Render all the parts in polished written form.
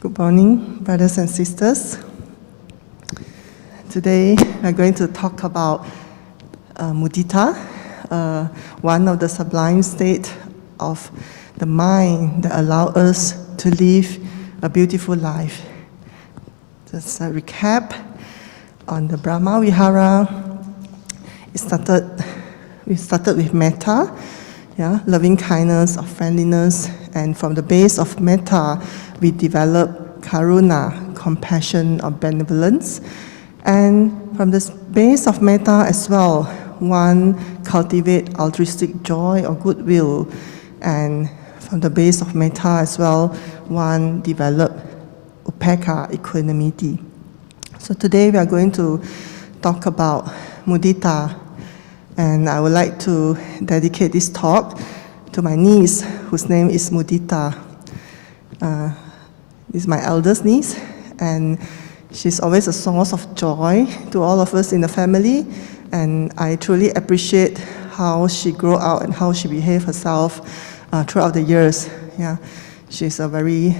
Good morning, brothers and sisters. Today, we're going to talk about Mudita, one of the sublime states of the mind that allow us to live a beautiful life. Just a recap on the Brahma Vihara. We started with metta, loving kindness or friendliness, and from the base of metta, we develop karuna, compassion or benevolence. And from the base of metta as well, one cultivate altruistic joy or goodwill. And from the base of metta as well, one develop upekkha, equanimity. So today we are going to talk about mudita. And I would like to dedicate this talk to my niece, whose name is Mudita. This is my eldest niece, and she's always a source of joy to all of us in the family. And I truly appreciate how she grew out and how she behaved herself throughout the years. She's a very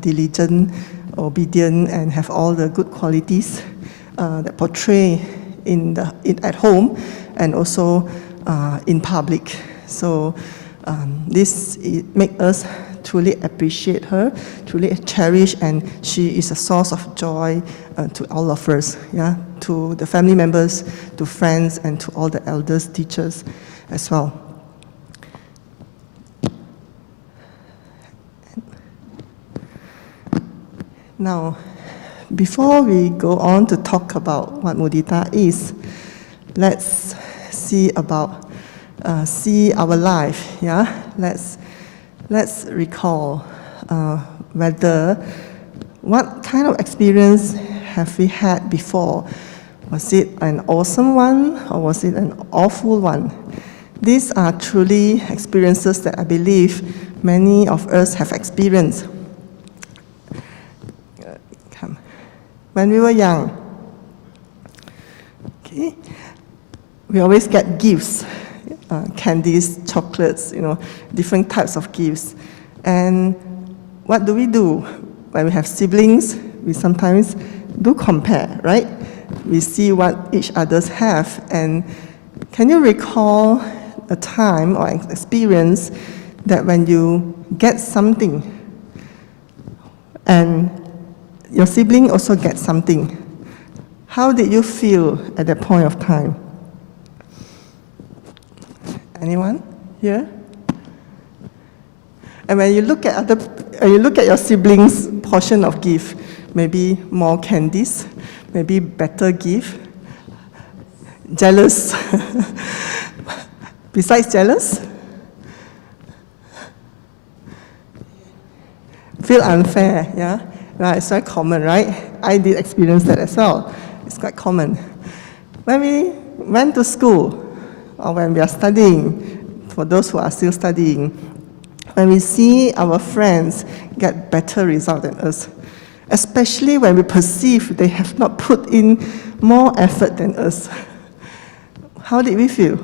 diligent, obedient, and have all the good qualities that portray at home and also in public. So this makes us truly appreciate her, truly cherish, and she is a source of joy to all of us, to the family members, to friends, and to all the elders, teachers as well. Now, before we go on to talk about what mudita is, let's see our life. Let's recall what kind of experience have we had before. Was it an awesome one or was it an awful one? These are truly experiences that I believe many of us have experienced. When we were young, we always get gifts, candies, chocolates, different types of gifts. And what do? When we have siblings, we sometimes do compare, right? We see what each others have. And can you recall a time or experience that when you get something and your sibling also gets something, how did you feel at that point of time? Anyone here? And when you look at your siblings' portion of gift, maybe more candies, maybe better gift, jealous. Besides jealous, feel unfair, It's very common, right? I did experience that as well. It's quite common. When we went to school, or when we are studying, for those who are still studying, when we see our friends get better results than us, especially when we perceive they have not put in more effort than us, how did we feel?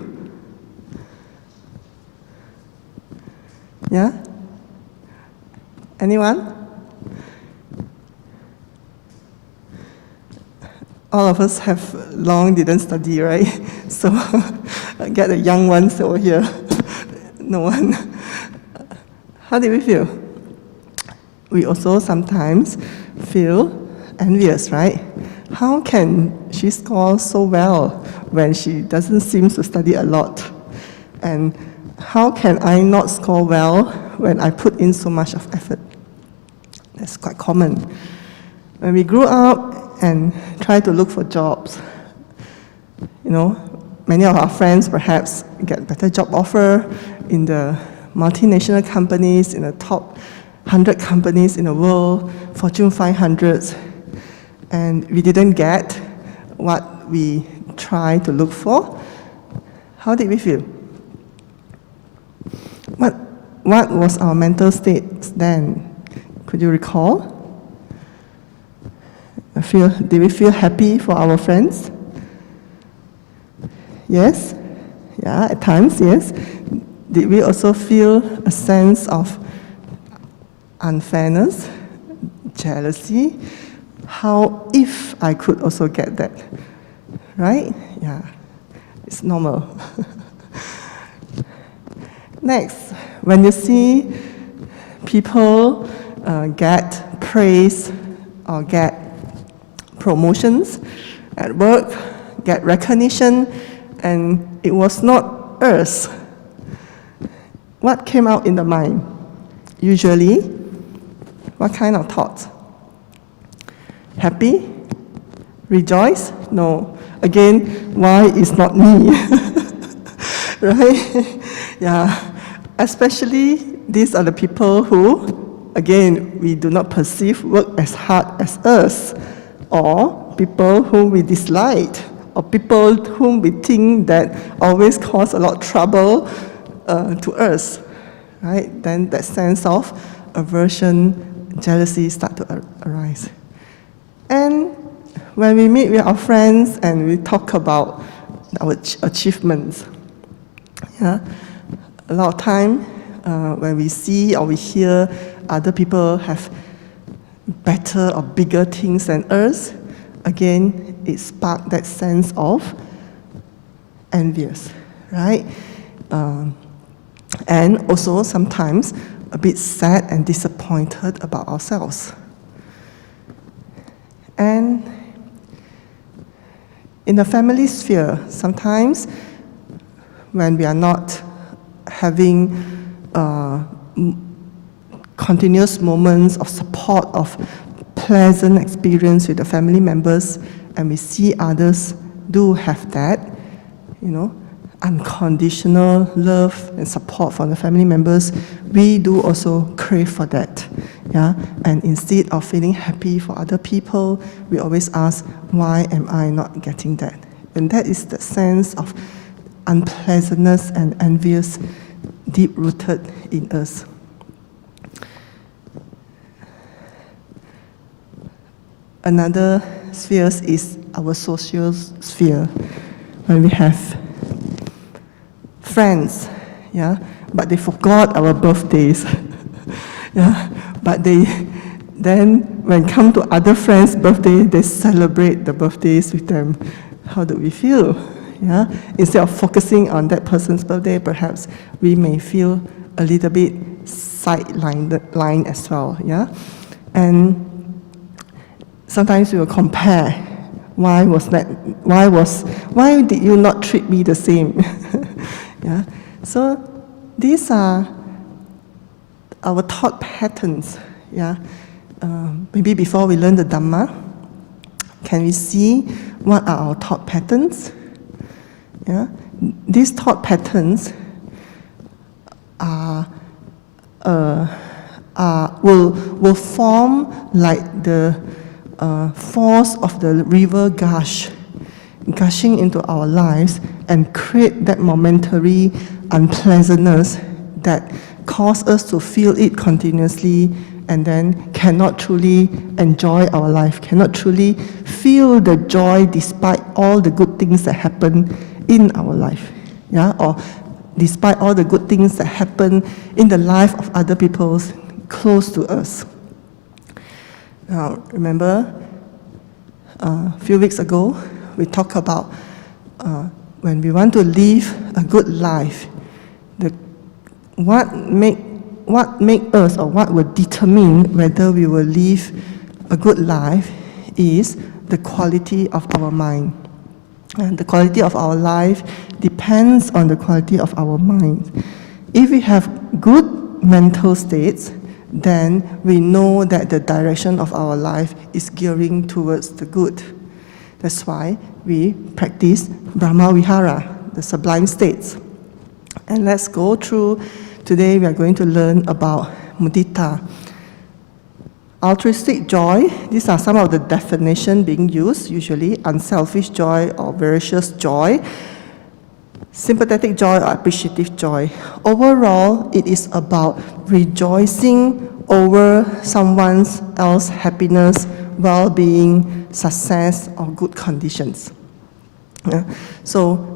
Anyone? All of us have long didn't study, right? So get the young ones over here. No one. How did we feel? We also sometimes feel envious, right? How can she score so well when she doesn't seem to study a lot? And how can I not score well when I put in so much of effort? That's quite common. When we grew up and try to look for jobs, many of our friends perhaps get better job offer in the multinational companies, in the top 100 companies in the world, Fortune 500s, and we didn't get what we tried to look for. How did we feel? What was our mental state then? Could you recall? Did we feel happy for our friends? Yes? At times, yes. Did we also feel a sense of unfairness, jealousy. How if I could also get that, right? Yeah, it's normal. Next, when you see people get praise or get promotions at work, get recognition, and it was not us, what came out in the mind? Usually, what kind of thoughts? Happy? Rejoice? No. Again, why is not me? Right? Yeah. Especially, these are the people who, again, we do not perceive work as hard as us, or people whom we dislike, or people whom we think that always cause a lot of trouble to us, right? Then that sense of aversion, jealousy start to arise. And when we meet with our friends and we talk about our achievements, yeah, a lot of time when we see or we hear other people have better or bigger things than us, again, it sparks that sense of envious, right? And also sometimes a bit sad and disappointed about ourselves. And in the family sphere, sometimes when we are not having continuous moments of support, of pleasant experience with the family members, and we see others do have that, unconditional love and support from the family members, we do also crave for that. Yeah? And instead of feeling happy for other people, we always ask, why am I not getting that? And that is the sense of unpleasantness and envious deep-rooted in us. Another sphere is our social sphere, when we have friends, yeah, but they forgot our birthdays. Yeah, but then when come to other friends' birthday, they celebrate the birthdays with them. How do we feel? Yeah, instead of focusing on that person's birthday, perhaps we may feel a little bit sidelined as well. Yeah, and sometimes we will compare. Why did you not treat me the same? Yeah, so these are our thought patterns. Yeah, maybe before we learn the Dhamma, can we see what are our thought patterns? Yeah, these thought patterns will form like the force of the river gushing into our lives and create that momentary unpleasantness that cause us to feel it continuously and then cannot truly enjoy our life, cannot truly feel the joy despite all the good things that happen in our life, yeah, or despite all the good things that happen in the life of other people close to us. Now, remember, a few weeks ago, we talked about when we want to live a good life, what make us, or what will determine whether we will live a good life is the quality of our mind. And the quality of our life depends on the quality of our mind. If we have good mental states, then we know that the direction of our life is gearing towards the good. That's why we practice Brahma Vihara, the sublime states. And let's go through. Today we are going to learn about Mudita. Altruistic joy, these are some of the definitions being used, usually unselfish joy or voracious joy, sympathetic joy or appreciative joy. Overall, it is about rejoicing over someone else's happiness, well-being, success, or good conditions. Yeah. So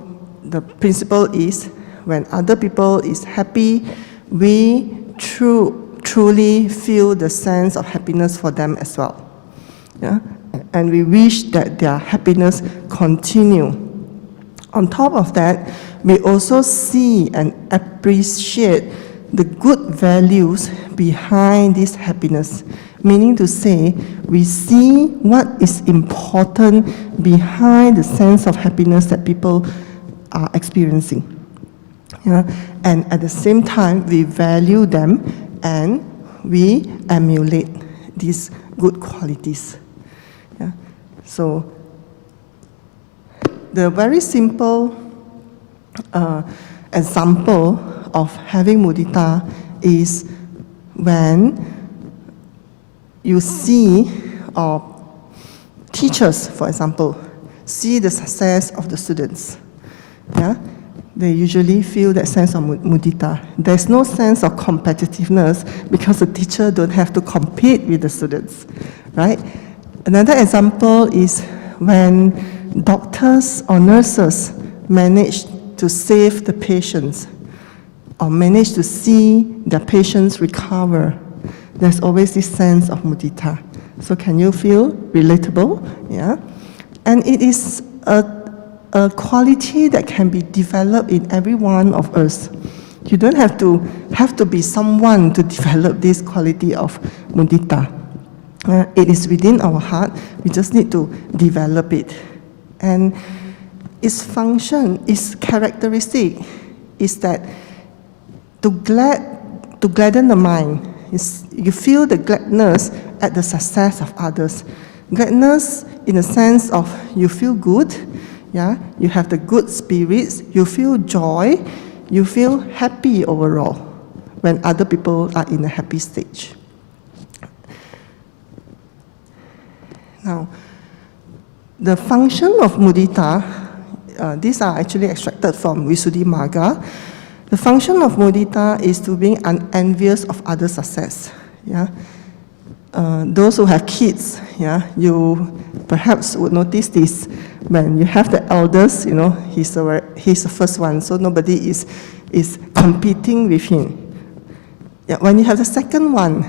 the principle is when other people is happy, we through truly feel the sense of happiness for them as well. Yeah? And we wish that their happiness continue. On top of that, we also see and appreciate the good values behind this happiness. Meaning to say, we see what is important behind the sense of happiness that people are experiencing. Yeah? And at the same time, we value them and we emulate these good qualities. Yeah? So, the very simple example of having mudita is when you see, or teachers, for example, see the success of the students. Yeah? They usually feel that sense of mudita. There's no sense of competitiveness because the teacher don't have to compete with the students, right? Another example is when doctors or nurses manage to save the patients or manage to see their patients recover. There's always this sense of mudita. So can you feel relatable? Yeah? And it is a quality that can be developed in every one of us. You don't have to be someone to develop this quality of mudita. It is within our heart. We just need to develop it. And its function, its characteristic is that to gladden the mind. You feel the gladness at the success of others. Gladness in the sense of you feel good, yeah? You have the good spirits, you feel joy, you feel happy overall when other people are in a happy stage. Now, the function of mudita, these are actually extracted from Visuddhimagga. The function of mudita is to be unenvious of other success. Yeah? Those who have kids, yeah, you perhaps would notice this. When you have the eldest, you know, he's the first one, so nobody is competing with him. Yeah, when you have the second one,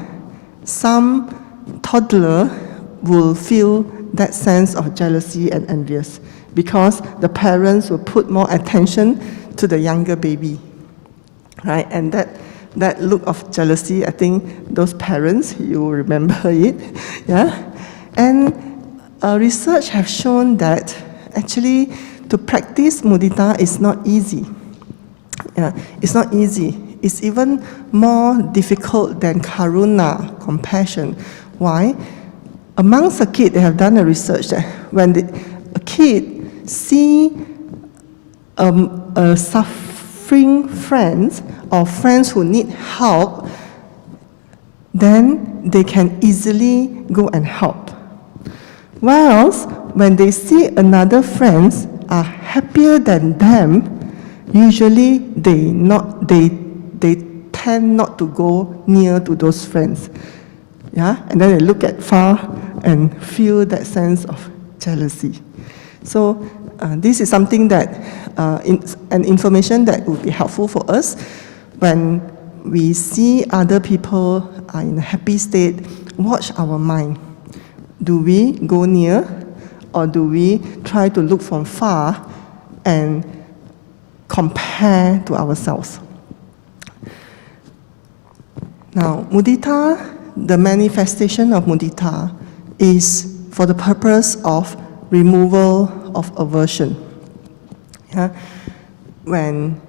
some toddler will feel that sense of jealousy and envious because the parents will put more attention to the younger baby. Right? And that look of jealousy, I think those parents, you remember it. Yeah? And research have shown that actually to practice mudita is not easy. Yeah? It's not easy. It's even more difficult than karuna, compassion. Why? Amongst a kid, they have done a research that when a kid see a suffering friends or friends who need help, then they can easily go and help. Whilst when they see another friends are happier than them, usually they tend not to go near to those friends. Yeah? And then they look at far and feel that sense of jealousy. So this is something that, an information that would be helpful for us when we see other people are in a happy state. Watch our mind. Do we go near, or do we try to look from far and compare to ourselves? Now, mudita, the manifestation of mudita, is for the purpose of removal of aversion. Yeah? When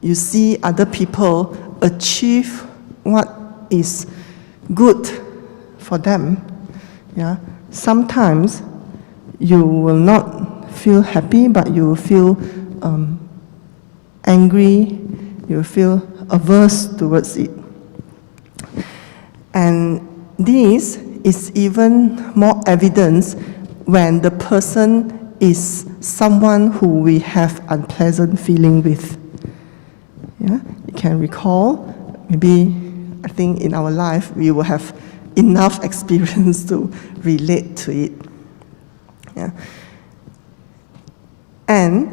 you see other people achieve what is good for them, yeah, sometimes you will not feel happy, but you will feel angry, you will feel averse towards it. And this is even more evidence when the person is someone who we have unpleasant feeling with. Yeah? You can recall, maybe I think in our life we will have enough experience to relate to it. Yeah? And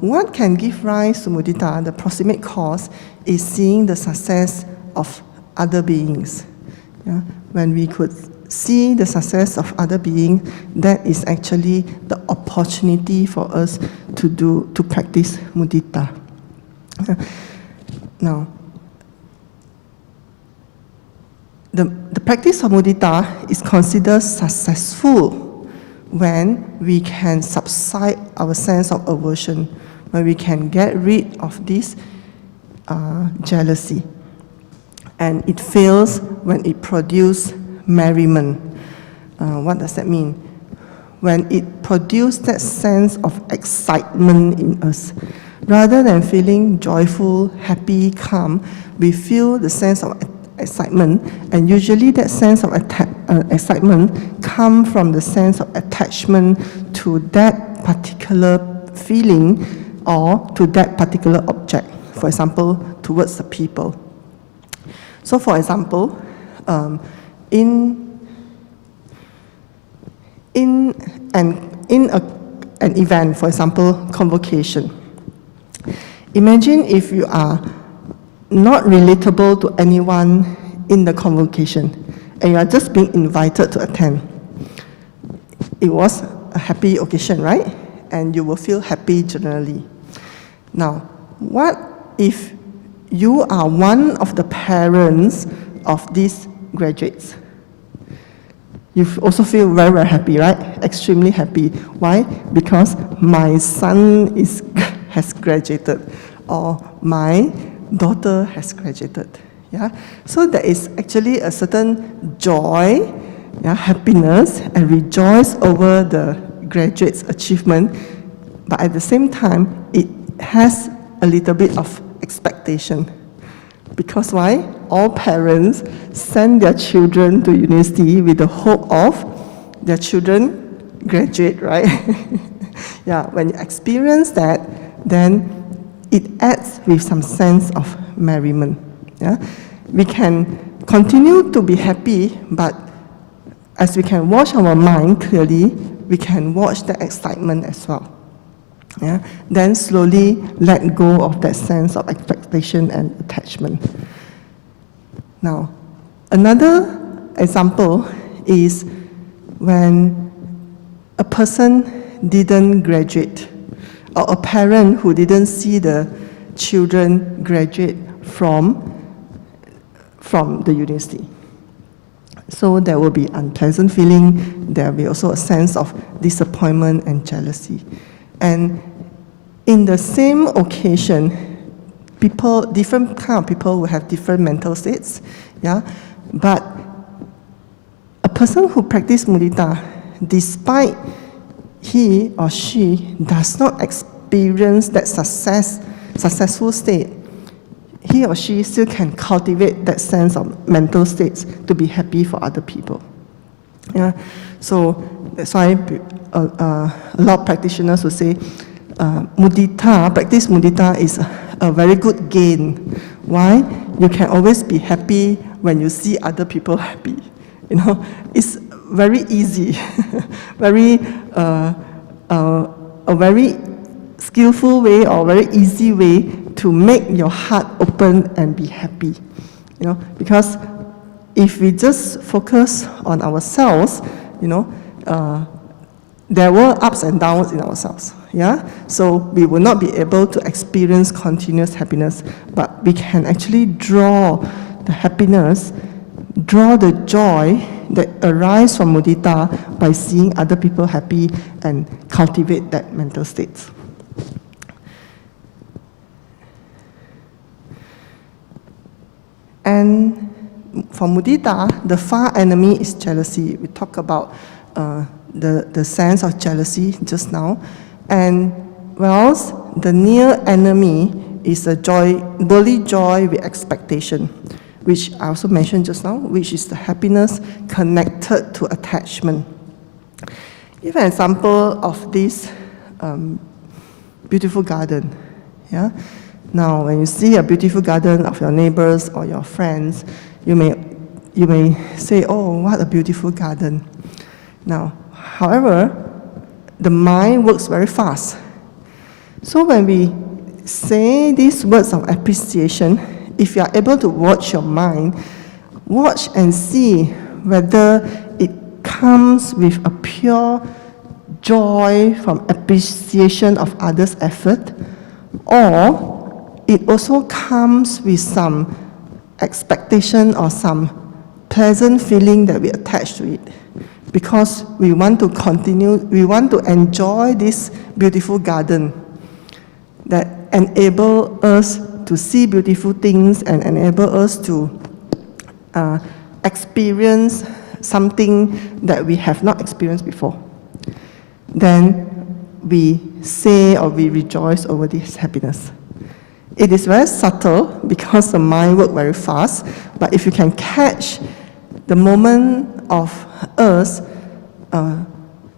what can give rise to mudita, the proximate cause, is seeing the success of other beings. Yeah? When we could see the success of other beings, that is actually the opportunity for us to practice mudita. Now, the practice of mudita is considered successful when we can subside our sense of aversion, when we can get rid of this jealousy. And it fails when it produces merriment. What does that mean? When it produces that sense of excitement in us. Rather than feeling joyful, happy, calm, we feel the sense of excitement, and usually that sense of excitement comes from the sense of attachment to that particular feeling or to that particular object, for example, towards the people. So for example, in an event, for example, convocation, imagine if you are not relatable to anyone in the convocation and you are just being invited to attend. It was a happy occasion, right? And you will feel happy generally. Now, what if you are one of the parents of these graduates? You also feel very, very happy, right? Extremely happy. Why? Because my son has graduated, or my daughter has graduated. Yeah? So there is actually a certain joy, happiness, and rejoice over the graduate's achievement, but at the same time, it has a little bit of expectation. Because why? All parents send their children to university with the hope of their children graduate, right? Yeah, when you experience that, then it adds with some sense of merriment. Yeah? We can continue to be happy, but as we can watch our mind clearly, we can watch the excitement as well. Yeah? Then slowly let go of that sense of expectation and attachment. Now, another example is when a person didn't graduate, or a parent who didn't see the children graduate from the university. So there will be unpleasant feeling, there will be also a sense of disappointment and jealousy. And in the same occasion, different kind of people will have different mental states, yeah? But a person who practices mudita, despite he or she does not experience that successful state, he or she still can cultivate that sense of mental states to be happy for other people. Yeah? So that's why a lot of practitioners will say, practice mudita is a very good gain. Why? You can always be happy when you see other people happy. You know, it's very easy, a very skillful way or very easy way to make your heart open and be happy. You know, because if we just focus on ourselves, you know, there were ups and downs in ourselves. Yeah, so we will not be able to experience continuous happiness, but we can actually draw the happiness, draw the joy that arises from mudita by seeing other people happy and cultivate that mental state. And for mudita, the far enemy is jealousy. We talked about the sense of jealousy just now. And whereas the near enemy is a worldly joy with expectation, which I also mentioned just now, which is the happiness connected to attachment. Give an example of this beautiful garden. Yeah? Now, when you see a beautiful garden of your neighbors or your friends, you may say, "Oh, what a beautiful garden." Now, however, the mind works very fast. So when we say these words of appreciation, if you are able to watch your mind, watch and see whether it comes with a pure joy from appreciation of others' effort, or it also comes with some expectation or some pleasant feeling that we attach to it, because we want to continue, we want to enjoy this beautiful garden that enable us to see beautiful things and enable us to experience something that we have not experienced before. Then we say or we rejoice over this happiness. It is very subtle because the mind works very fast, but if you can catch the moment of us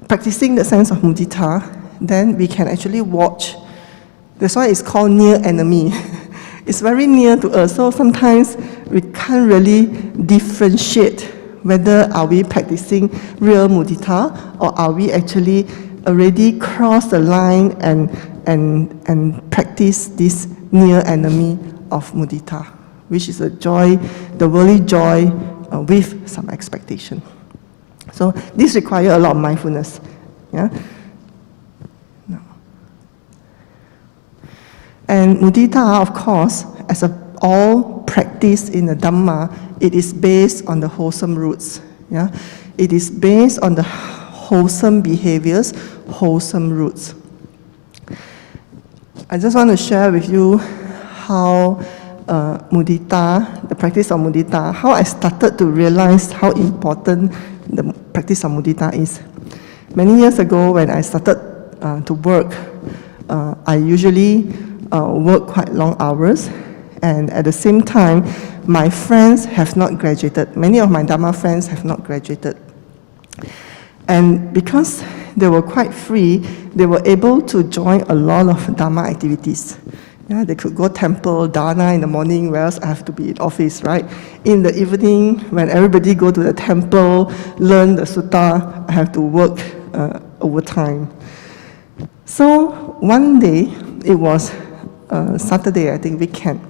practicing the sense of mudita, then we can actually watch. That's why it's called near enemy. It's very near to us, so sometimes we can't really differentiate whether are we practicing real mudita or are we actually already crossed the line and practice this near enemy of mudita, which is a joy, the worldly joy with some expectation. So this requires a lot of mindfulness. Yeah? No. And mudita, of course, as all practice in the Dhamma, it is based on the wholesome roots. Yeah? It is based on the wholesome behaviors, wholesome roots. I just want to share with you how mudita, the practice of mudita, how I started to realize how important the practice of mudita is. Many years ago, when I started to work, I usually work quite long hours, and at the same time, my friends have not graduated. Many of my Dhamma friends have not graduated. And because they were quite free, they were able to join a lot of Dhamma activities. Yeah, they could go temple, dana in the morning, whereas I have to be in office, right? In the evening, when everybody go to the temple, learn the sutta, I have to work overtime. So one day, it was Saturday, I think, weekend.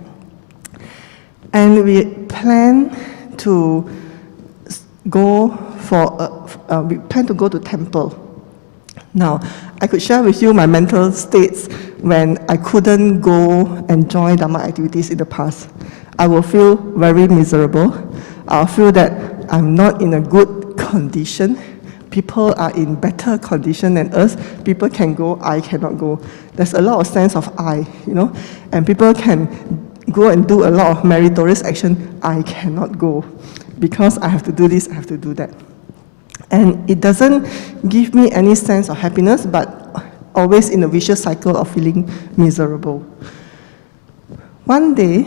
And we planned to go we plan to go to temple. Now, I could share with you my mental states when I couldn't go and join Dhamma activities in the past. I will feel very miserable. I'll feel that I'm not in a good condition. People are in better condition than us. People can go, I cannot go. There's a lot of sense of I, and people can go and do a lot of meritorious action. I cannot go because I have to do this, I have to do that. And it doesn't give me any sense of happiness, but always in a vicious cycle of feeling miserable. One day,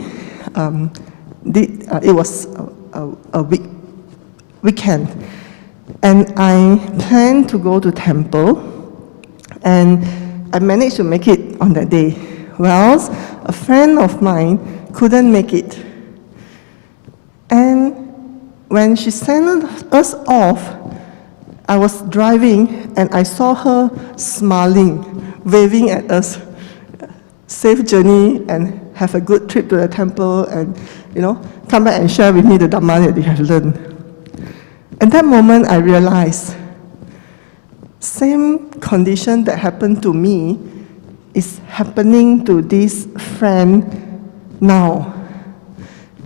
it was a weekend, and I planned to go to temple, and I managed to make it on that day. Well, a friend of mine couldn't make it. And when she sent us off, I was driving and I saw her smiling, waving at us. Safe journey and have a good trip to the temple and, come back and share with me the Dhamma that you have learned. At that moment, I realized, same condition that happened to me is happening to this friend now.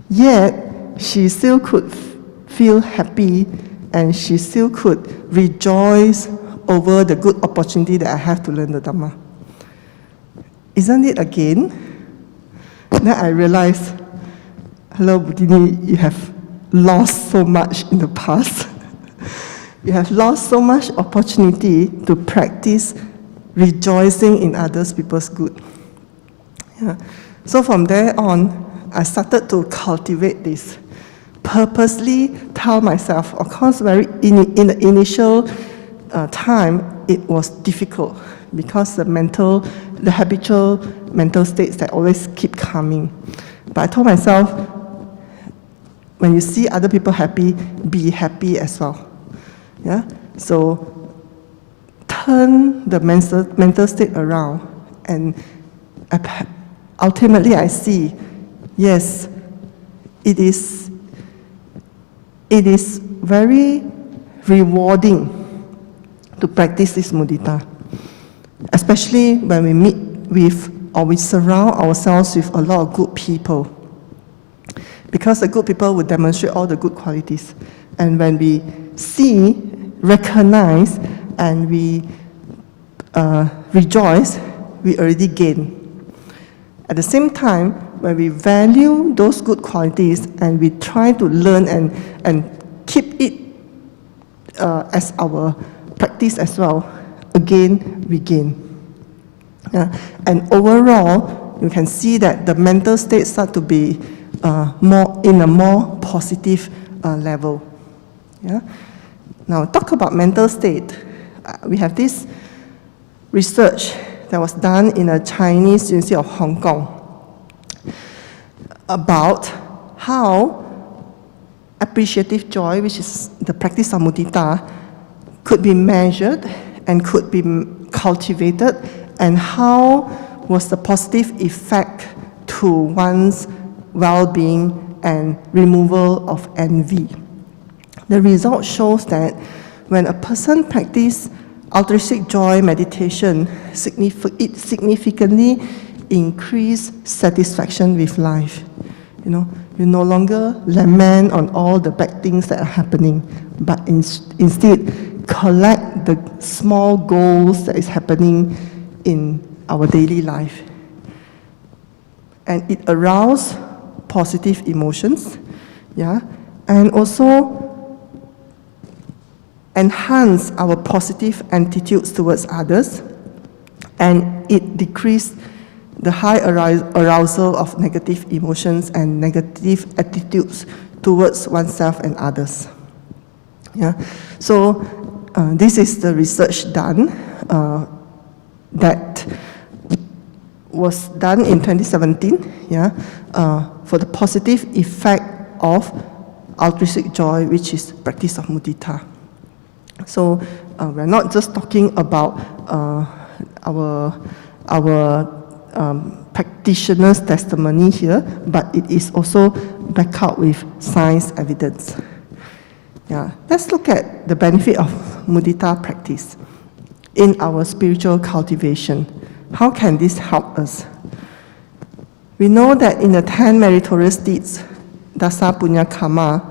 Yet, she still could feel happy and she still could rejoice over the good opportunity that I have to learn the Dhamma. Isn't it again? Then I realized, hello Buddhini, you have lost so much in the past. You have lost so much opportunity to practice rejoicing in others people's good. Yeah. So from there on, I started to cultivate this. Purposely tell myself, of course, in the initial time, it was difficult because the habitual mental states that always keep coming. But I told myself, when you see other people happy, be happy as well. Yeah. So turn the mental state around, and ultimately I see, yes, it is it is very rewarding to practice this mudita, especially when we meet with or we surround ourselves with a lot of good people. Because the good people will demonstrate all the good qualities. And when we see, recognize, and we rejoice, we already gain. At the same time, when we value those good qualities and we try to learn and keep it as our practice as well, again, we gain. Yeah. And overall, you can see that the mental state start to be more in a more positive level. Yeah. Now, talk about mental state. We have this research that was done in a Chinese University of Hong Kong about how appreciative joy, which is the practice of mudita, could be measured and could be cultivated, and how was the positive effect to one's well-being and removal of envy. The result shows that when a person practices altruistic joy meditation, it significantly increases satisfaction with life. You no longer lament on all the bad things that are happening, but instead collect the small goals that is happening in our daily life. And it arouses positive emotions, yeah, and also enhance our positive attitudes towards others, and it decreases the high arousal of negative emotions and negative attitudes towards oneself and others. Yeah, so this is the research done that was done in 2017. Yeah, for the positive effect of altruistic joy, which is practice of mudita. So we're not just talking about our practitioner's testimony here, but it is also backed up with science evidence. Yeah, let's look at the benefit of mudita practice in our spiritual cultivation. How can this help us? We know that in the 10 meritorious deeds, Dasa Punya Karma,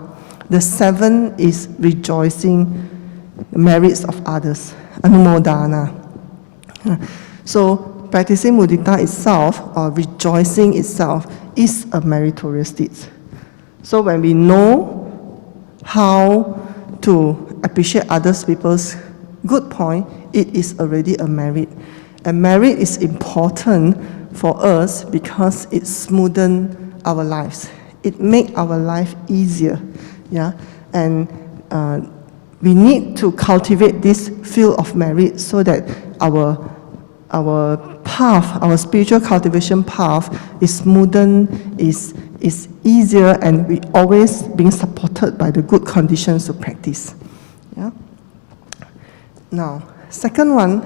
the 7 is rejoicing the merits of others, Anumodana. So practicing mudita itself, or rejoicing itself, is a meritorious deed. So when we know how to appreciate other people's good point, it is already a merit. And merit is important for us because it smoothens our lives. It makes our life easier. Yeah? And we need to cultivate this field of merit so that our path, our spiritual cultivation path is smoothened, is easier, and we always being supported by the good conditions to practice. Yeah? Now, second one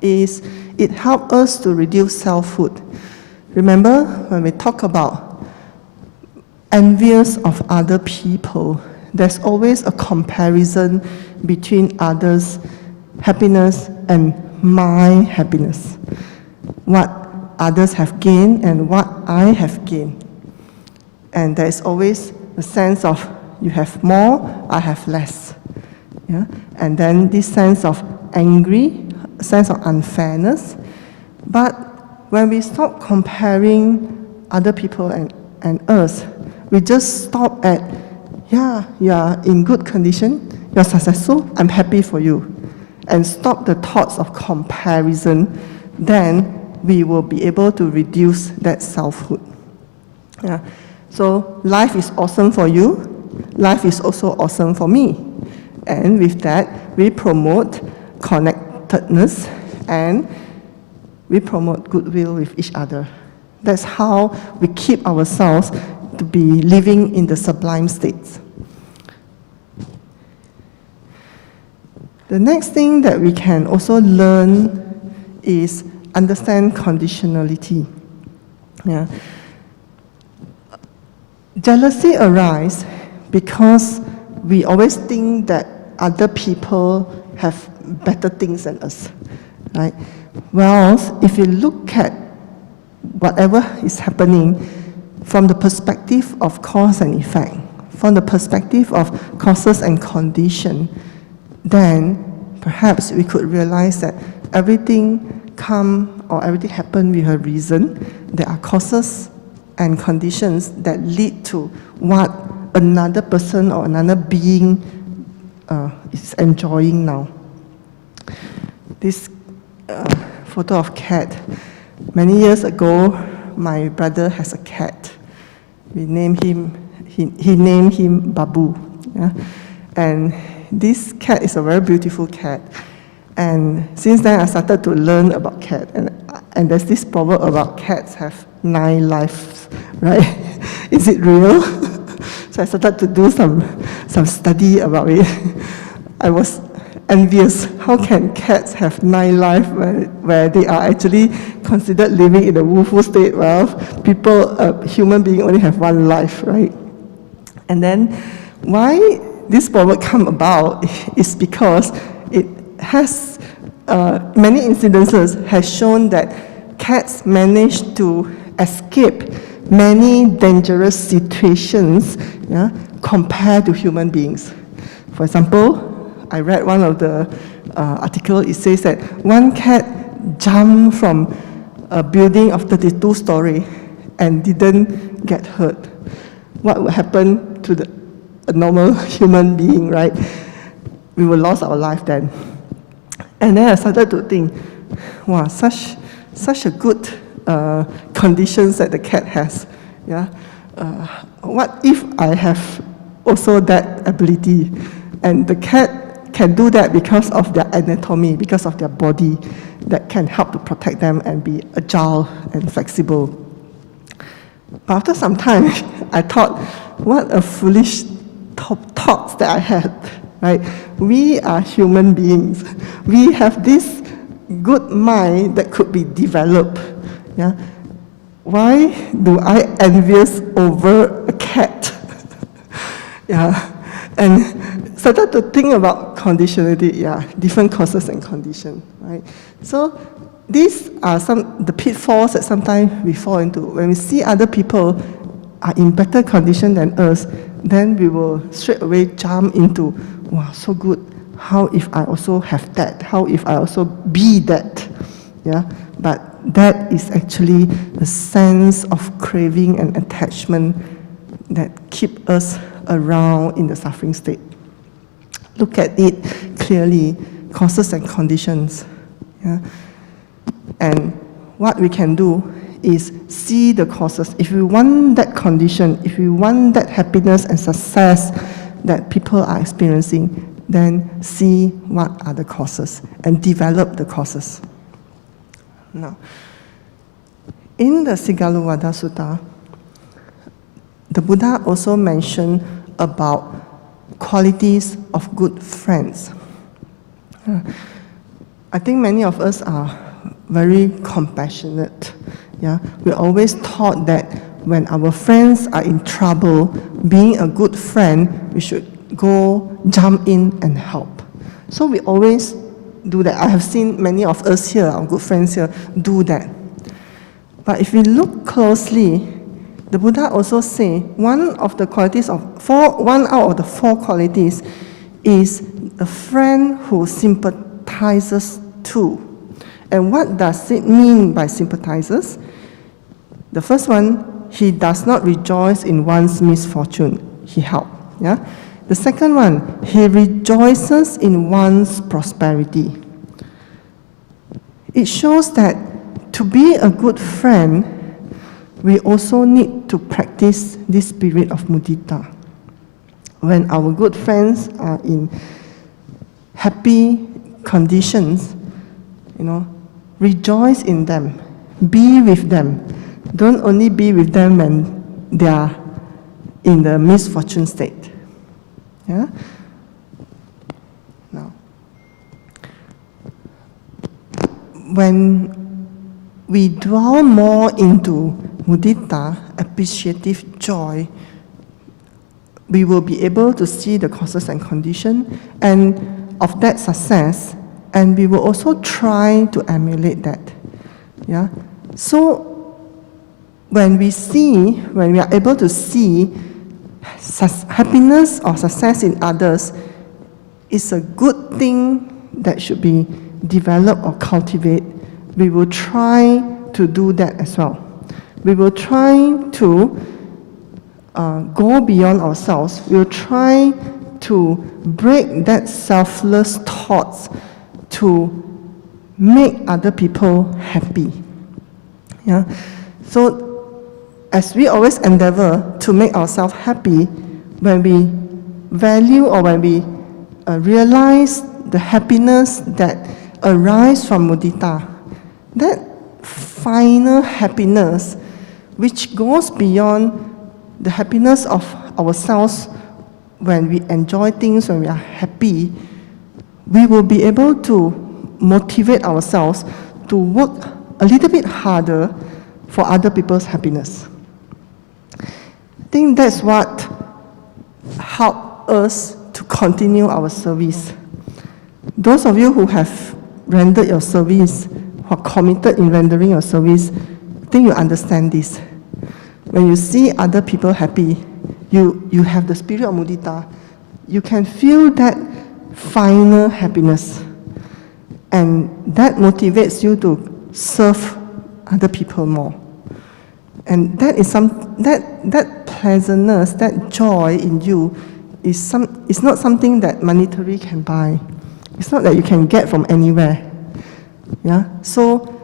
is it helps us to reduce selfhood. Remember when we talk about envious of other people, there's always a comparison between others' happiness and my happiness. What others have gained and what I have gained. And there's always a sense of you have more, I have less. Yeah? And then this sense of angry, a sense of unfairness. But when we stop comparing other people and us, we just stop at, yeah, you are in good condition, you're successful, I'm happy for you. And stop the thoughts of comparison, then we will be able to reduce that selfhood. Yeah. So life is awesome for you, life is also awesome for me. And with that, we promote connectedness and we promote goodwill with each other. That's how we keep ourselves to be living in the sublime states. The next thing that we can also learn is understand conditionality. Yeah. Jealousy arises because we always think that other people have better things than us, right? Well, if you look at whatever is happening from the perspective of cause and effect, from the perspective of causes and condition, then perhaps we could realize that everything everything happen with a reason. There are causes and conditions that lead to what another person or another being is enjoying now. This photo of cat. Many years ago, my brother has a cat. We named him. He named him Babu. Yeah? And this cat is a very beautiful cat. And since then, I started to learn about cat. And there's this proverb about cats have 9 lives, right? Is it real? So I started to do some study about it. I was envious. How can cats have 9 lives where they are actually considered living in a woeful state? Well, human beings only have 1 life, right? And then why this proverb come about is because it has many incidences has shown that cats manage to escape many dangerous situations, yeah, compared to human beings. For example, I read one of the article. It says that one cat jumped from a building of 32 stories and didn't get hurt. What would happen to a normal human being, right? We would lose our life then. And then I started to think, wow, such a good conditions that the cat has. Yeah, what if I have also that ability? And the cat can do that because of their anatomy, because of their body, that can help to protect them and be agile and flexible. But after some time, I thought, what a foolish thoughts that I had, right? We are human beings. We have this good mind that could be developed. Yeah? Why do I envious over a cat? Yeah, and started to think about conditionality. Yeah, different causes and condition, right? So these are the pitfalls that sometimes we fall into. When we see other people are in better condition than us, then we will straight away jump into, wow, so good. How if I also have that? How if I also be that? Yeah, but that is actually the sense of craving and attachment that keep us around in the suffering state. Look at it clearly, causes and conditions. Yeah? And what we can do is see the causes. If we want that condition, if we want that happiness and success that people are experiencing, then see what are the causes and develop the causes. Now, in the Sigalovada Sutta, the Buddha also mentioned about qualities of good friends. I think many of us are very compassionate. Yeah? We're always taught that when our friends are in trouble, being a good friend, we should go jump in and help. So we always do that. I have seen many of us here, our good friends here, do that. But if we look closely, the Buddha also say one out of the 4 qualities is a friend who sympathizes too. And what does it mean by sympathizes? The first one, he does not rejoice in one's misfortune. He helps. Yeah? The second one, he rejoices in one's prosperity. It shows that to be a good friend, we also need to practice this spirit of mudita. When our good friends are in happy conditions, rejoice in them, be with them. Don't only be with them when they are in the misfortune state. Yeah? Now, when we dwell more into mudita, appreciative joy, we will be able to see the causes and condition and of that success, and we will also try to emulate that. Yeah. So when we are able to see happiness or success in others, it's a good thing that should be developed or cultivated. We will try to do that as well. We will try to go beyond ourselves. We will try to break that selfless thoughts to make other people happy. Yeah. So as we always endeavor to make ourselves happy, when we value or when we realize the happiness that arises from mudita, that final happiness which goes beyond the happiness of ourselves when we enjoy things, when we are happy, we will be able to motivate ourselves to work a little bit harder for other people's happiness. I think that's what helps us to continue our service. Those of you who have rendered your service, who are committed in rendering your service, I think you understand this. When you see other people happy, you have the spirit of mudita. You can feel that final happiness, and that motivates you to serve other people more. And that is that pleasantness, that joy in you is not something that monetary can buy. It's not that you can get from anywhere. Yeah. So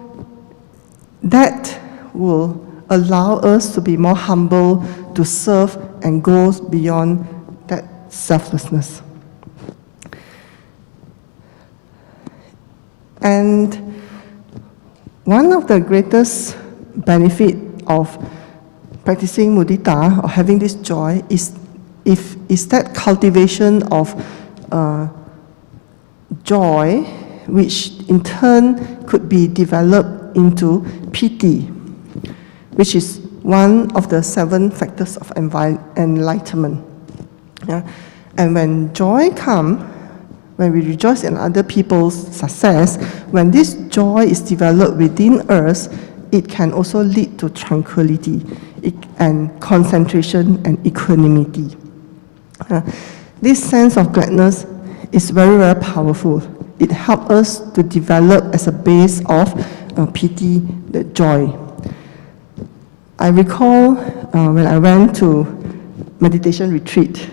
that will allow us to be more humble, to serve and go beyond that selflessness. And one of the greatest benefit of practicing mudita or having this joy is that cultivation of joy, which in turn could be developed into piti, which is one of the 7 factors of enlightenment. Yeah? And when joy comes, when we rejoice in other people's success, when this joy is developed within us, it can also lead to tranquility and concentration and equanimity. This sense of gladness is very, very powerful. It helps us to develop as a base of piti, the joy. I recall when I went to meditation retreat,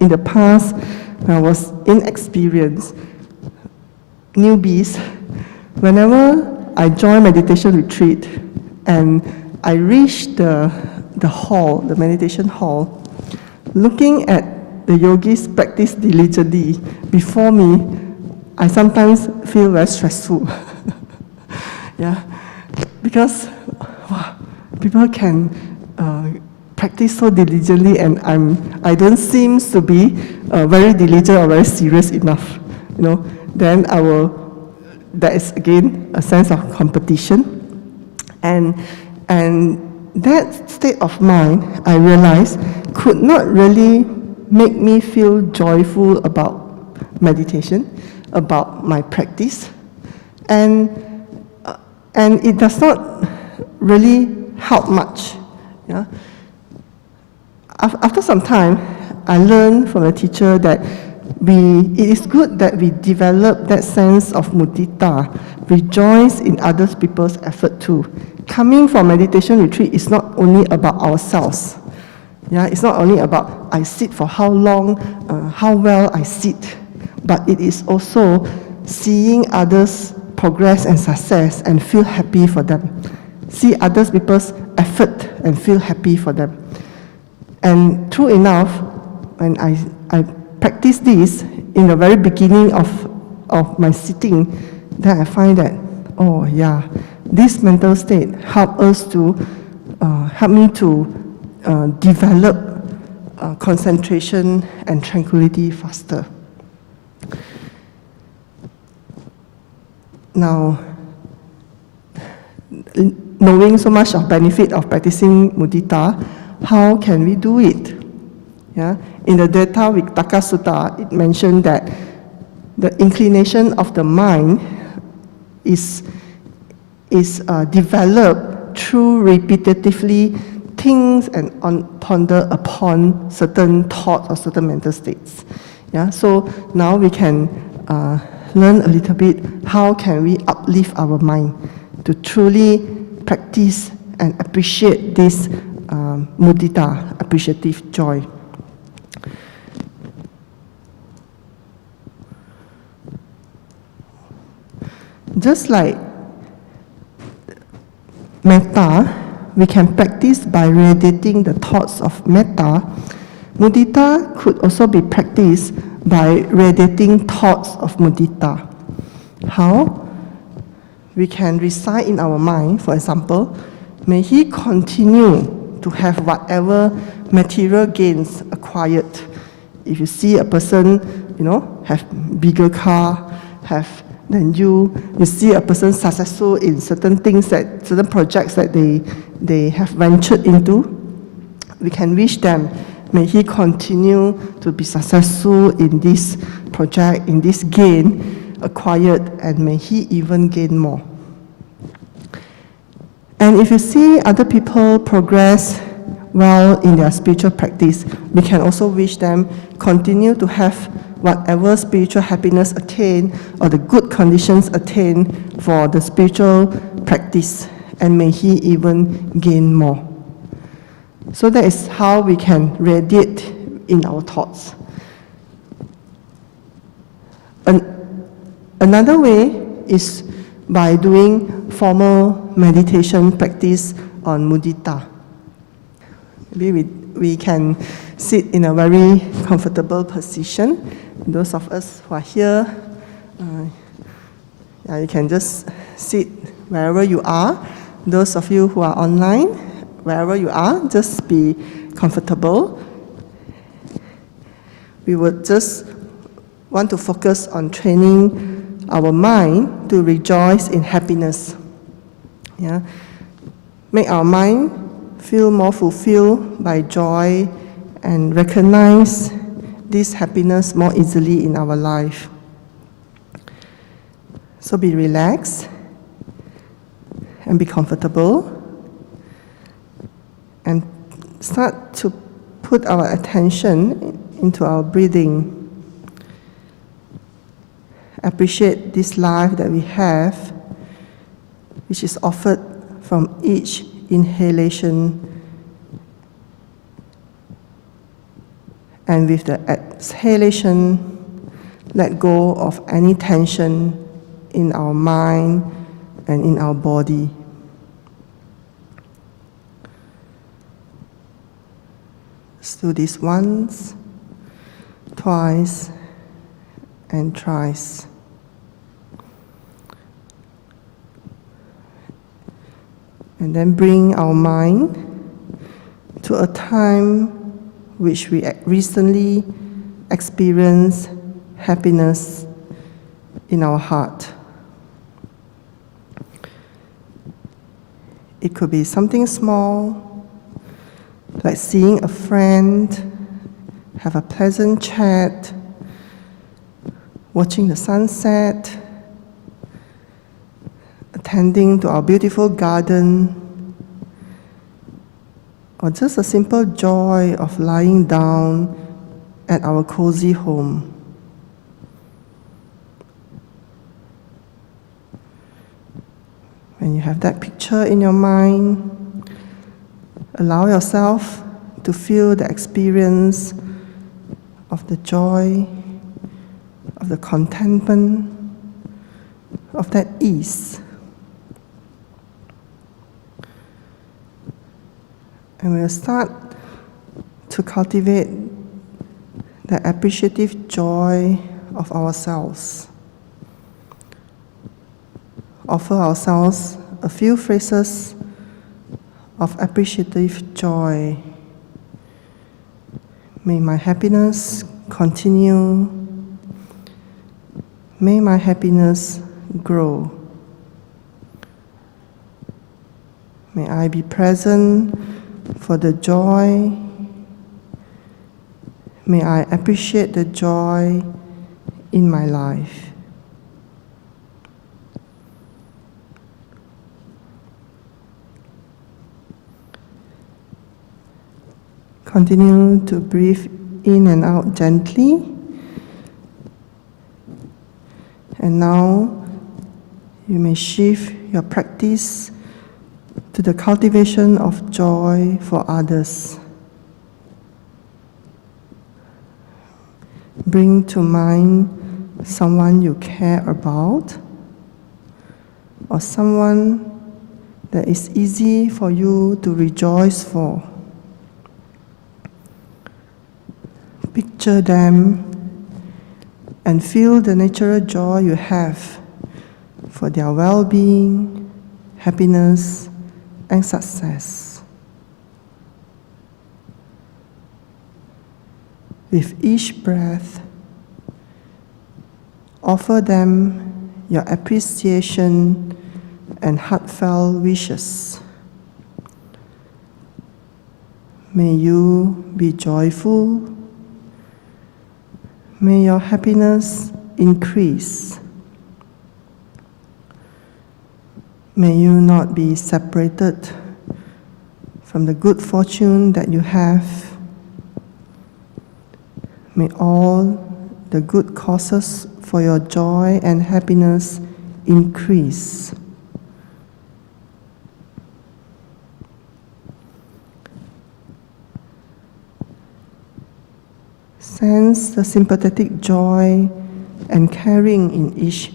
in the past, when I was inexperienced, newbies, whenever I joined meditation retreat and I reached the hall, the meditation hall, looking at the yogis practice diligently before me, I sometimes feel very stressful. Yeah, because wow, people can practice so diligently, and I don't seem to be very diligent or very serious enough. You know, then that is again a sense of competition, and that state of mind, I realized, could not really make me feel joyful about meditation, about my practice, and it does not really help much. Yeah. After some time, I learned from the teacher that it is good that we develop that sense of mudita, rejoice in other people's effort too. Coming from meditation retreat is not only about ourselves. Yeah, it's not only about I sit for how long, how well I sit, but it is also seeing others progress and success and feel happy for them. See other people's effort and feel happy for them. And true enough, when I practice this in the very beginning of my sitting, then I find that, oh yeah, this mental state help me to develop concentration and tranquility faster. Now, knowing so much of benefit of practicing mudita, how can we do it? Yeah? In the Detta Vittaka Sutta, it mentioned that the inclination of the mind is developed through repetitively think and ponder upon certain thoughts or certain mental states. Yeah? So now we can learn a little bit how can we uplift our mind to truly practice and appreciate this mudita, appreciative joy. Just like metta, we can practice by radiating the thoughts of metta. Mudita could also be practiced by radiating thoughts of mudita. How? We can recite in our mind, for example, may he continue to have whatever material gains acquired. If you see a person, have bigger car, then you see a person successful in certain things, certain projects that they have ventured into, we can wish them, may he continue to be successful in this project, in this gain acquired, and may he even gain more. And if you see other people progress well in their spiritual practice, we can also wish them continue to have whatever spiritual happiness attained or the good conditions attained for the spiritual practice, and may he even gain more. So that is how we can radiate in our thoughts. Another way is by doing formal meditation practice on mudita. Maybe we can sit in a very comfortable position. Those of us who are here, you can just sit wherever you are. Those of you who are online, wherever you are, just be comfortable. We would just want to focus on training our mind to rejoice in happiness. Yeah? Make our mind feel more fulfilled by joy and recognize this happiness more easily in our life. So be relaxed and be comfortable and start to put our attention into our breathing. Appreciate this life that we have, which is offered from each inhalation, and with the exhalation, let go of any tension in our mind and in our body. Let's do this once, twice, and thrice. And then bring our mind to a time which we recently experienced happiness in our heart. It could be something small, like seeing a friend, have a pleasant chat, watching the sunset, attending to our beautiful garden, or just a simple joy of lying down at our cozy home. When you have that picture in your mind, allow yourself to feel the experience of the joy, of the contentment, of that ease. And we'll start to cultivate the appreciative joy of ourselves. Offer ourselves a few phrases of appreciative joy. May my happiness continue. May my happiness grow. May I be present for the joy May I appreciate the joy in my life. Continue to breathe in and out gently. And now you may shift your practice to the cultivation of joy for others. Bring to mind someone you care about, or someone that is easy for you to rejoice for. Picture them and feel the natural joy you have for their well-being, happiness, and success. With each breath, offer them your appreciation and heartfelt wishes. May you be joyful. May your happiness increase. May you not be separated from the good fortune that you have. May all the good causes for your joy and happiness increase. Sense the sympathetic joy and caring in each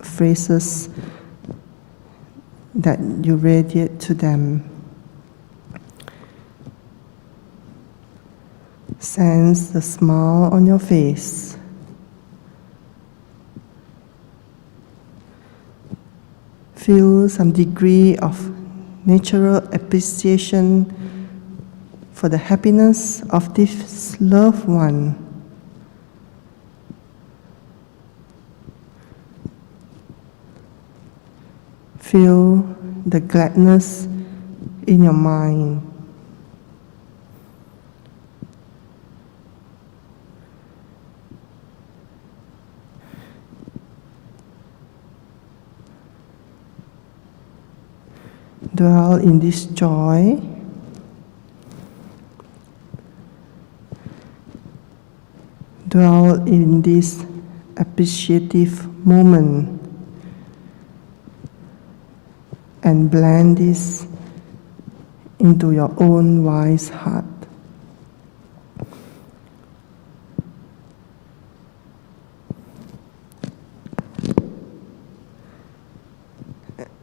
phrases that you radiate to them. Sense the smile on your face. Feel some degree of natural appreciation for the happiness of this loved one. Feel the gladness in your mind. Dwell in this joy. Dwell in this appreciative moment and blend this into your own wise heart.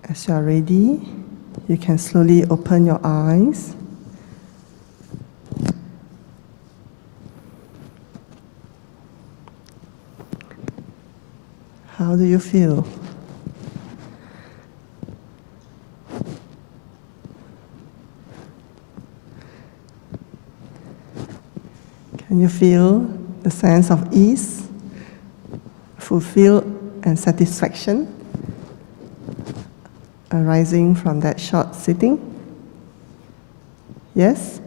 As you are ready, you can slowly open your eyes. How do you feel? Can you feel the sense of ease, fulfilled, and satisfaction arising from that short sitting? Yes?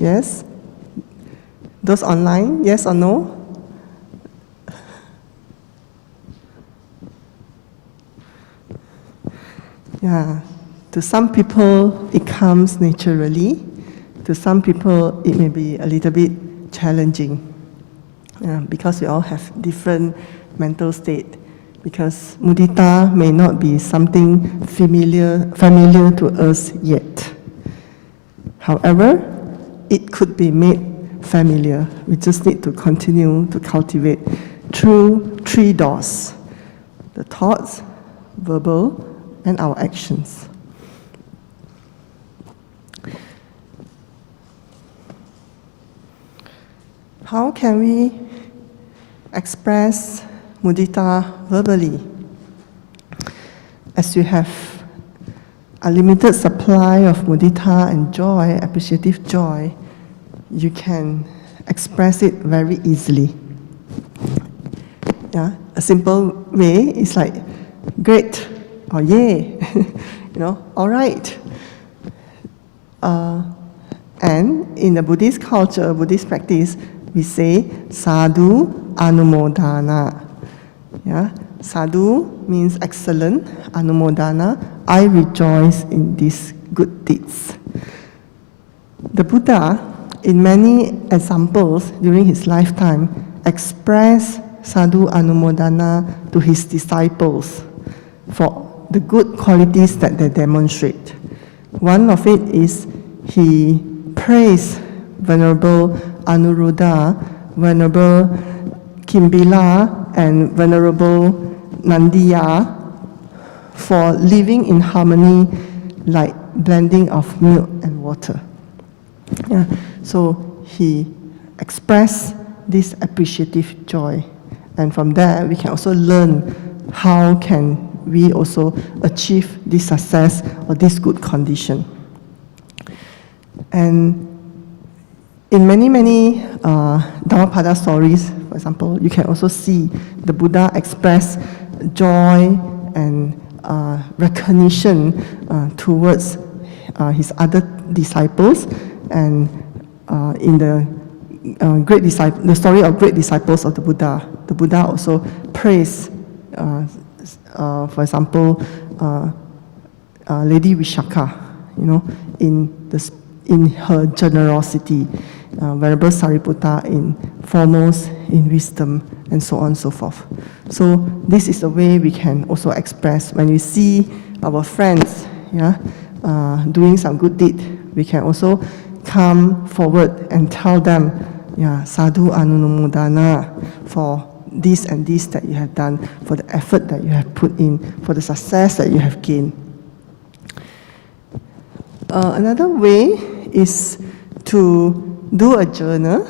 Yes? Those online, yes or no? Yeah, to some people it comes naturally. To some people it may be a little bit challenging because we all have different mental state. Because mudita may not be something familiar to us yet. However, it could be made familiar. We just need to continue to cultivate through 3 doors: the thoughts, verbal, and our actions. How can we express mudita verbally? As you have a limited supply of mudita and joy, appreciative joy, you can express it very easily. Yeah, a simple way is like, great, or yay, all right. And in the Buddhist culture, Buddhist practice, we say sadhu anumodana. Yeah? Sadhu means excellent, anumodana, I rejoice in these good deeds. The Buddha, in many examples during his lifetime, expressed sadhu anumodana to his disciples for the good qualities that they demonstrate. One of it is he praised Venerable Anuruddha, Venerable Kimbila, and Venerable Nandiya for living in harmony like blending of milk and water. Yeah. So he expressed this appreciative joy. And from there, we can also learn how can we also achieve this success or this good condition. And in many Dhammapada stories, for example, you can also see the Buddha express joy and recognition towards his other disciples. And in the story of great disciples of the Buddha also praised, for example, Lady Vishaka, in her generosity, Venerable Sariputta in foremost in wisdom, and so on and so forth. So this is the way we can also express when we see our friends, doing some good deed. We can also come forward and tell them, sadhu anumodana for this and this that you have done, for the effort that you have put in, for the success that you have gained. Another way is to do a journal.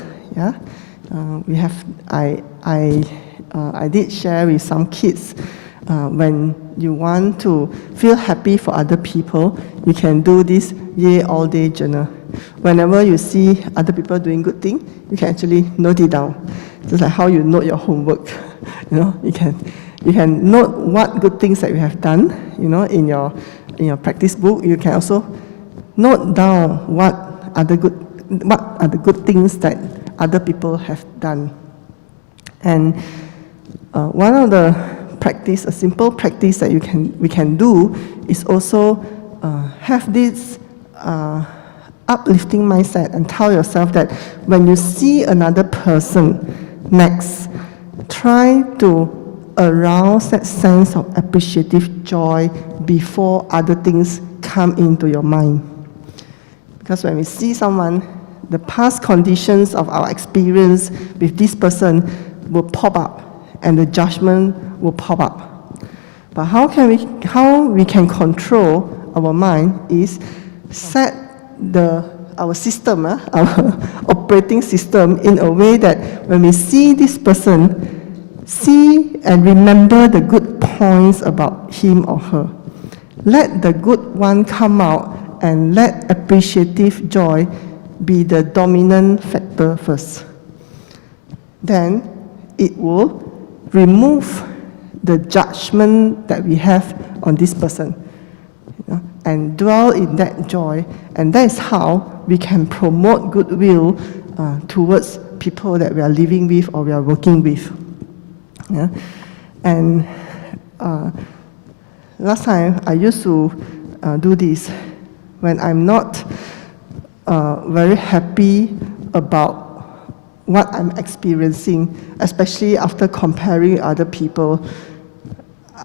I did share with some kids, when you want to feel happy for other people, you can do this Yay All Day journal. Whenever you see other people doing good things, you can actually note it down. Just like how you note your homework. You can note what good things that you have done, in your practice book. You can also note down what are the good things that other people have done. And one of the practice, a simple practice that we can do is also have this uplifting mindset and tell yourself that when you see another person next, try to arouse that sense of appreciative joy before other things come into your mind. Because when we see someone, the past conditions of our experience with this person will pop up, and the judgment will pop up. But how we can control our mind is set our system, our operating system, in a way that when we see this person, see and remember the good points about him or her. Let the good one come out, and let appreciative joy be the dominant factor first. Then it will remove the judgment that we have on this person, and dwell in that joy. And that is how we can promote goodwill towards people that we are living with or we are working with. And last time I used to do this when I'm not very happy about what I'm experiencing, especially after comparing other people.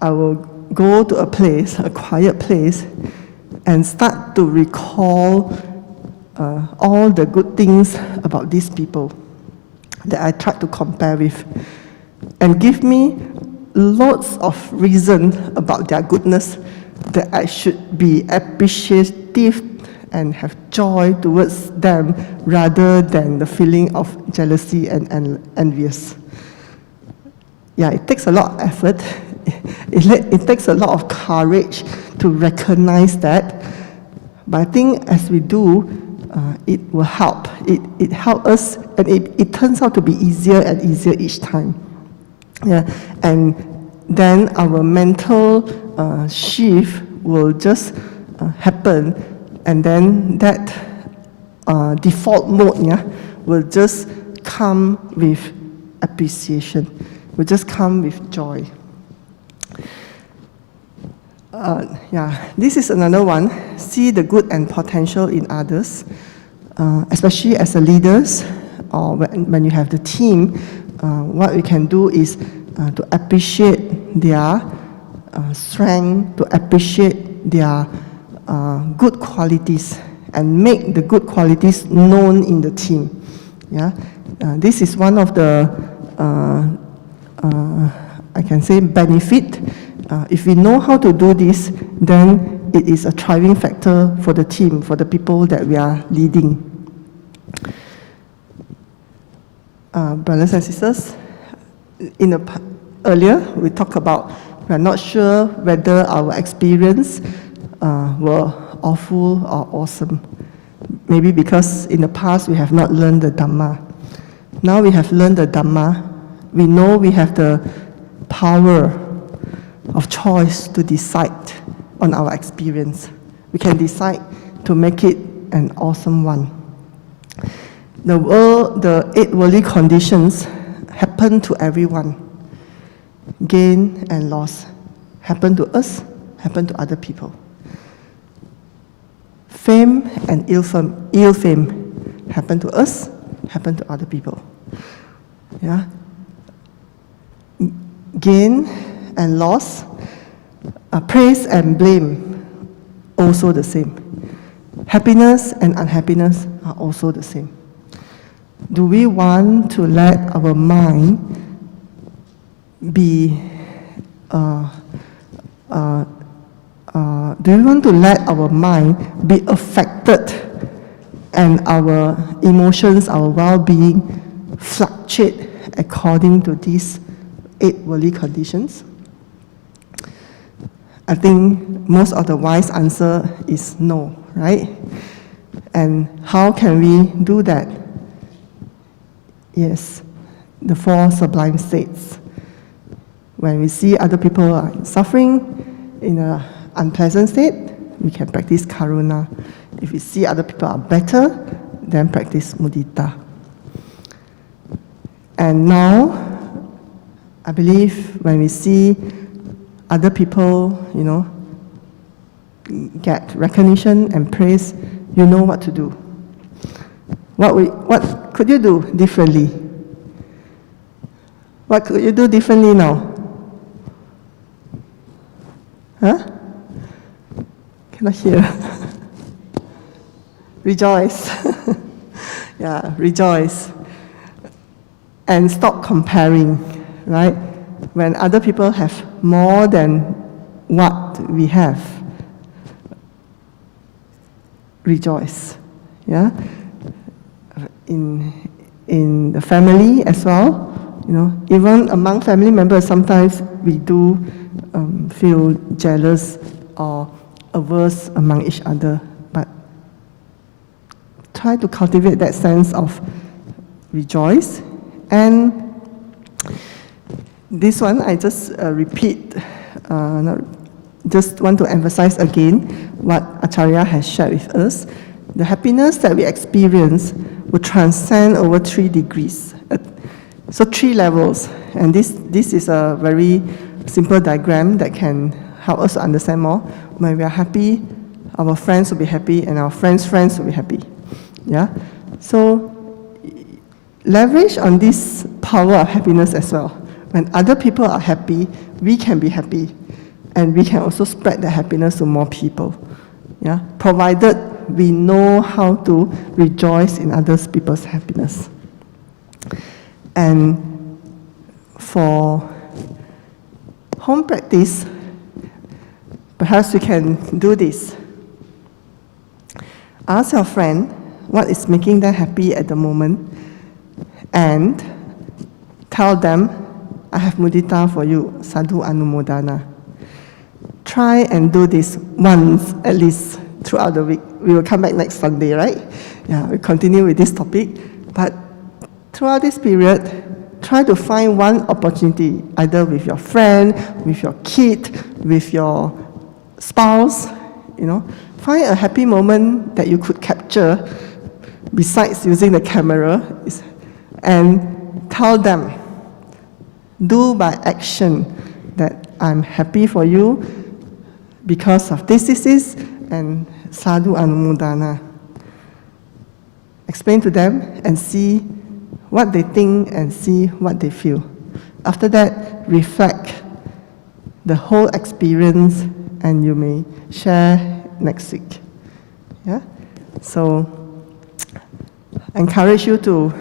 I will go to a place, a quiet place, and start to recall all the good things about these people that I tried to compare with, and give me lots of reason about their goodness, that I should be appreciative and have joy towards them rather than the feeling of jealousy and envious. It takes a lot of effort. It takes a lot of courage to recognize that. But I think as we do, it will help. It helps us, and it turns out to be easier and easier each time. And then our mental shift will just happen, and then that default mode, will just come with appreciation, will just come with joy. This is another one. See the good and potential in others, especially as a leaders or when you have the team. What we can do is to appreciate their strength, to appreciate their good qualities, and make the good qualities known in the team. This is one of the I can say benefit. If we know how to do this, then it is a thriving factor for the team, for the people that we are leading. Brothers and sisters, earlier we talked about we are not sure whether our experience were awful or awesome. Maybe because in the past we have not learned the Dhamma. Now we have learned the Dhamma. We know we have the power of choice to decide on our experience. We can decide to make it an awesome one. The 8 worldly conditions happen to everyone. Gain and loss happen to us, happen to other people. Fame and ill fame happen to us, happen to other people. Gain and loss, praise and blame, also the same. Happiness and unhappiness are also the same. Do we want to let our mind be, do we want to let our mind be affected and our emotions, our well-being fluctuate according to these 8 worldly conditions? I think most of the wise answer is no, right? And how can we do that? Yes, the 4 sublime states. When we see other people are suffering in an unpleasant state, we can practice karuna. If we see other people are better, then practice mudita. And now, I believe when we see other people, get recognition and praise, you know what to do. What could you do differently? What could you do differently now? Cannot hear. Rejoice. Rejoice. And stop comparing, right? When other people have more than what we have, rejoice. In the family as well, even among family members, sometimes we do feel jealous or averse among each other. But try to cultivate that sense of rejoice. And this one, I just repeat, just want to emphasize again what Acharya has shared with us. The happiness that we experience will transcend over 3 degrees. So 3 levels. And this is a very simple diagram that can help us to understand more. When we are happy, our friends will be happy, and our friends' friends will be happy. So leverage on this power of happiness as well. When other people are happy, we can be happy. And we can also spread the happiness to more people. Provided we know how to rejoice in other people's happiness. And for home practice, perhaps we can do this. Ask your friend what is making them happy at the moment, and tell them, I have mudita for you, sadhu anumodana. Try and do this once at least throughout the week. We will come back next Sunday, right? We continue with this topic. But throughout this period, try to find one opportunity, either with your friend, with your kid, with your spouse, Find a happy moment that you could capture besides using the camera, and tell them, do by action, that I'm happy for you because of this, and sadhu anumodana. Explain to them and see what they think and see what they feel. After that, reflect the whole experience, and you may share next week. Yeah? So, encourage you to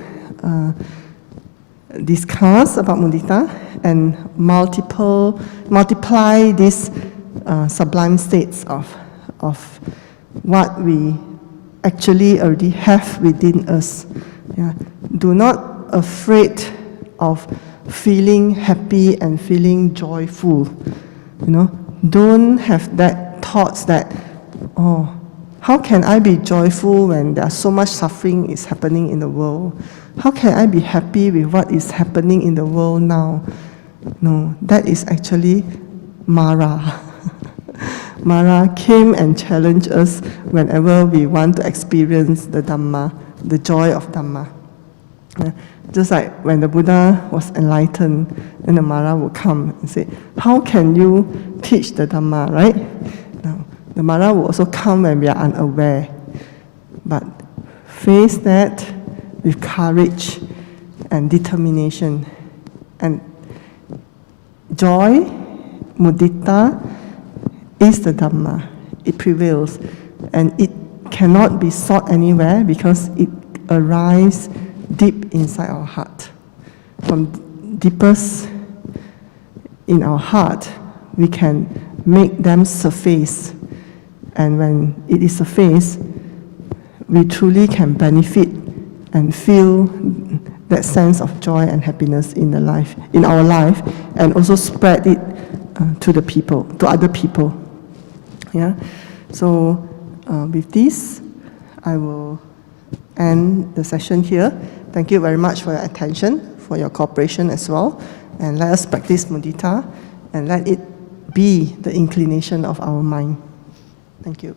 discuss about mudita and multiply these sublime states of what we actually already have within us. Yeah. Do not afraid of feeling happy and feeling joyful. Don't have that thoughts that, oh, how can I be joyful when there's so much suffering is happening in the world? How can I be happy with what is happening in the world now? No, that is actually Mara. Mara came and challenged us whenever we want to experience the Dhamma, the joy of Dhamma. Just like when the Buddha was enlightened, then the Mara would come and say, how can you teach the Dhamma, right? Now, the Mara will also come when we are unaware. But face that with courage and determination. And joy, mudita, is the Dhamma. It prevails. And it cannot be sought anywhere because it arises deep inside our heart. From deepest in our heart, we can make them surface. And when it is surface, we truly can benefit and feel that sense of joy and happiness in our life, and also spread it to other people. Yeah. So with this, I will end the session here. Thank you very much for your attention, for your cooperation as well, and let us practice mudita and let it be the inclination of our mind. Thank you.